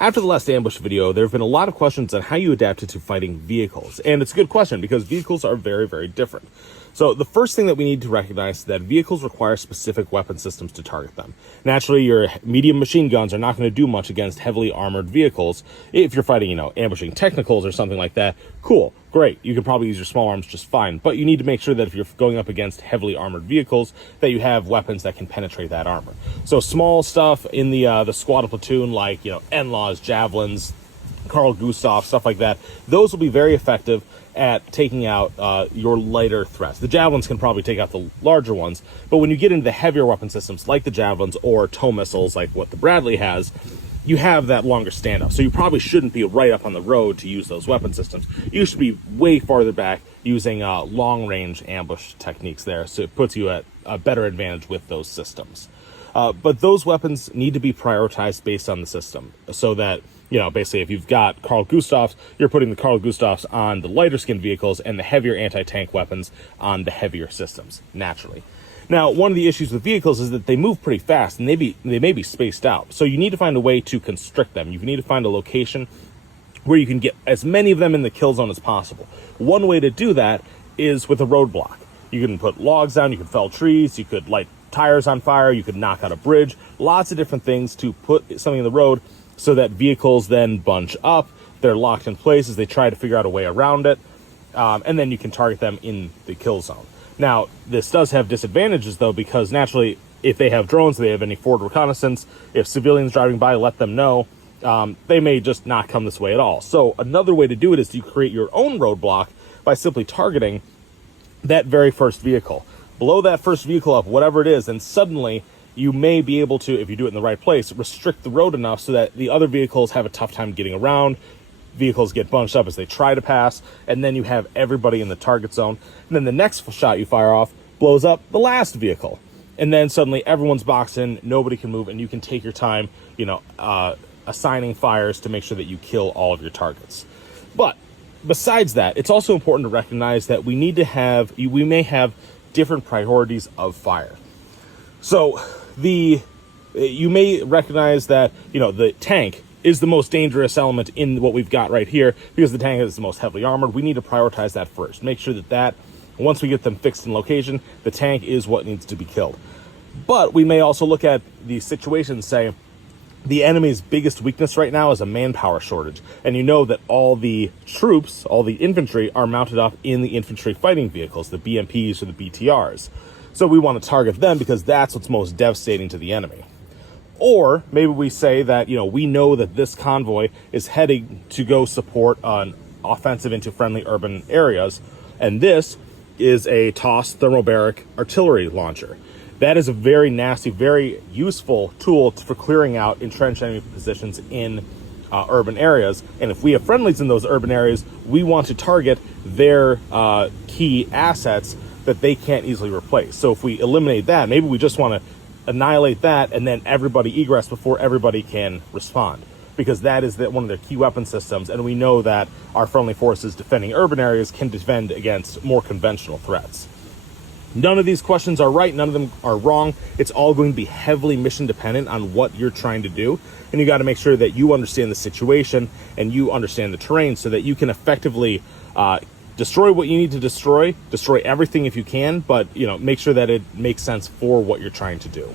After the last ambush video, there have been a lot of questions on how you adapted to fighting vehicles. And it's a good question because vehicles are very, very different. So the first thing that we need to recognize is that vehicles require specific weapon systems to target them. Naturally, your medium machine guns are not going to do much against heavily armored vehicles. If you're fighting, ambushing technicals or something like that, cool, great. You can probably use your small arms just fine. But you need to make sure that if you're going up against heavily armored vehicles, that you have weapons that can penetrate that armor. So small stuff in the squad platoon, like, NLAWs, javelins, Carl Gustav, stuff like that, those will be very effective at taking out your lighter threats. The javelins can probably take out the larger ones, but when you get into the heavier weapon systems like the javelins or tow missiles like what the Bradley has, you have that longer standoff. So you probably shouldn't be right up on the road to use those weapon systems. You should be way farther back using long-range ambush techniques there, so it puts you at a better advantage with those systems. But those weapons need to be prioritized based on the system, so that basically, if you've got Carl Gustavs, you're putting the Carl Gustavs on the lighter skinned vehicles and the heavier anti-tank weapons on the heavier systems, naturally. Now, one of the issues with vehicles is that they move pretty fast and they may be spaced out. So you need to find a way to constrict them. You need to find a location where you can get as many of them in the kill zone as possible. One way to do that is with a roadblock. You can put logs down, you can fell trees, you could light tires on fire, you could knock out a bridge, lots of different things to put something in the road so that vehicles then bunch up, they're locked in place as they try to figure out a way around it, and then you can target them in the kill zone. Now, this does have disadvantages, though, because naturally, if they have drones, if they have any forward reconnaissance, if civilians driving by let them know, they may just not come this way at all. So another way to do it is to create your own roadblock by simply targeting that very first vehicle. Blow that first vehicle up, whatever it is, and suddenly you may be able to, if you do it in the right place, restrict the road enough so that the other vehicles have a tough time getting around. Vehicles get bunched up as they try to pass, and then you have everybody in the target zone. And then the next shot you fire off blows up the last vehicle. And then suddenly everyone's boxed in, nobody can move, and you can take your time, assigning fires to make sure that you kill all of your targets. But besides that, it's also important to recognize that we may have different priorities of fire. So you may recognize that, the tank is the most dangerous element in what we've got right here because the tank is the most heavily armored. We need to prioritize that first. Make sure that once we get them fixed in location, the tank is what needs to be killed. But we may also look at the situation and say, the enemy's biggest weakness right now is a manpower shortage. And you know that all the troops, all the infantry, are mounted up in the infantry fighting vehicles, the BMPs or the BTRs. So we want to target them because that's what's most devastating to the enemy. Or maybe we say that, we know that this convoy is heading to go support an offensive into friendly urban areas. And this is a TOS thermobaric artillery launcher. That is a very nasty, very useful tool for clearing out entrenched enemy positions in urban areas. And if we have friendlies in those urban areas, we want to target their key assets that they can't easily replace. So if we eliminate that, maybe we just want to annihilate that and then everybody egress before everybody can respond, because that is one of their key weapon systems, and we know that our friendly forces defending urban areas can defend against more conventional threats. None of these questions are right, none of them are wrong. It's all going to be heavily mission dependent on what you're trying to do, and you got to make sure that you understand the situation and you understand the terrain so that you can effectively destroy what you need to destroy everything if you can, but make sure that it makes sense for what you're trying to do.